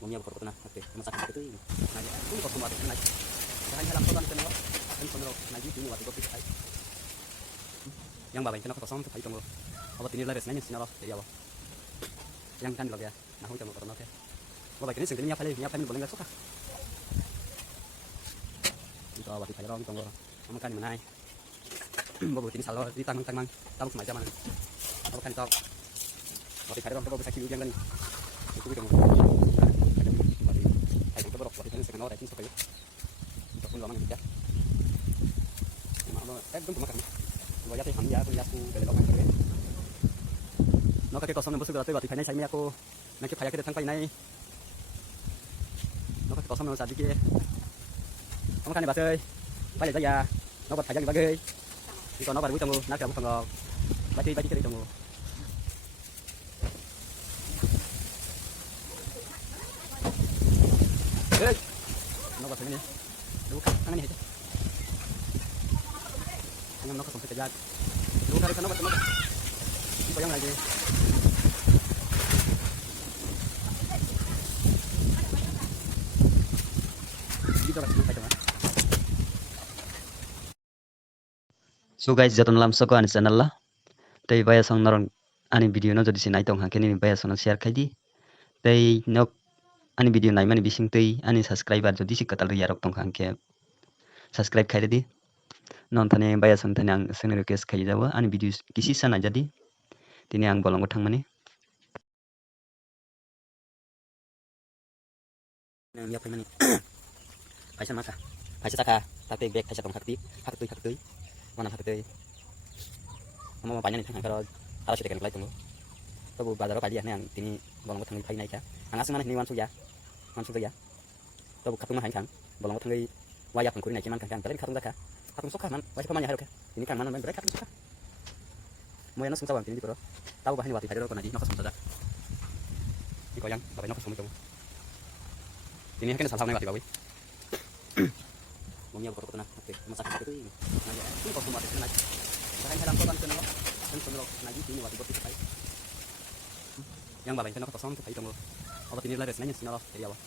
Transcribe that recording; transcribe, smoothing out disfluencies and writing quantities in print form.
Ngomnya berkor na, oke, masak itu ini. Nah, ini kok semua ada naik. Jangan halang kotan itu nih, kan kono naik ini waktu kopi kai. Yang bawa itu kosong tuh kai tunggu. Awat ini laris nanya sinalo, jadi awak. Yang kan lagi ya, nah itu mau kotan oke. Bawa ini sendiri nyapa ini boleh nggak suka. Itu awat di kai orang tunggu. Kamu kan mana? Bawa ini salo di tangan tamu semacam mana? Awak kan tahu. Awat di kai orang tuh bisa kiu yang kan. Itu tunggu. Waktu itu saya kenal rating supaya untuk pun lama gitu ya. Maaf, belum makan. Gua ya teh kami ya, aku ya aku dari lokal kerja. Nó cái kosong nó bớt rồi tôi bảo thì phải này saya aku, này cái phải cái thằng phải này. Nó cái kosong nó sao đi kia. Không kan bà ơi. Phải để ra ya. Nó bật phải ra bà ơi. Thì còn nó bà đuổi trong nó cái một thằng ngò. Bà chi cái đi trong. Nó vào cái này, đủ khăn này hết. Anh em nó có không thể ra, đủ khăn nó vào nó, không có yang lagi. Gitu lah sampai cuma. So guys, jatuh dalam soko ani channel lah. Tapi bayar sang narong ani video no jadi sinai tong hakeni bayar sang share kai di. Tapi nok ani video nai mani bising tei ani subscriber jadi si katal yarok tong hangke subscribe kai di. Non tane bayar sang tane ang sene request kai jawa ani video kisi sana jadi. Tini ang bolong utang mani. Yang apa ini? Paisa maka, paisa saka, tapi back paisa tong hak tui. Mana hak tui? Mama banyak nih kalau sudah kan play tunggu. Tahu bazar apa dia nih yang tini bolong utang pai naik ya. Angas mana ini wan suya. Tahu katung mah kan, bolong utang gai wayak pun naik cuman kan, tapi katung dah kan. Katung suka man, wajib pemanya harus. Ini kan mana main berkat suka. Mau yang nasi sawang ini bro. Tahu bahan wati hari kena di nakos saja. Ini koyang, bapak nakos kamu tunggu. Ini kan salah nih wati. Ngomnya berkor na, oke, masak itu ini. Nah, ini kok semua ada naik. Jangan halang kotan itu nih, kan kono naik ini wati kopi kai. Yang bawa itu nakos kosong tuh kai tunggu. Awat ini laris nanya sinalo, jadi awak.